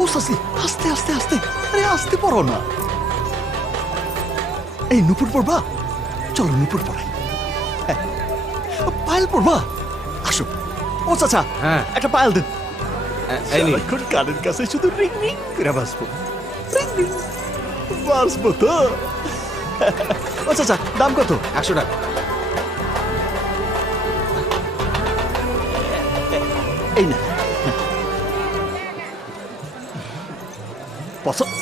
ও সাসি, আস্তে আস্তে আস্তে, আরে আস্তে পড়ো না। এই নুপুর পড়বা, চলো নুপুর পড়াই। হ্যাঁ, পায়েল পড়বা, আসো। ও চাচা, হ্যাঁ। একটা পায়েল দেন। এই নিন। সারাক্ষণ কানের কাছে শুধু রিং রিং করে বাজবো, রিং রিং বাজবো তো। ও চাচা, দাম কত? 100 টাকা। এই না, পছন্দ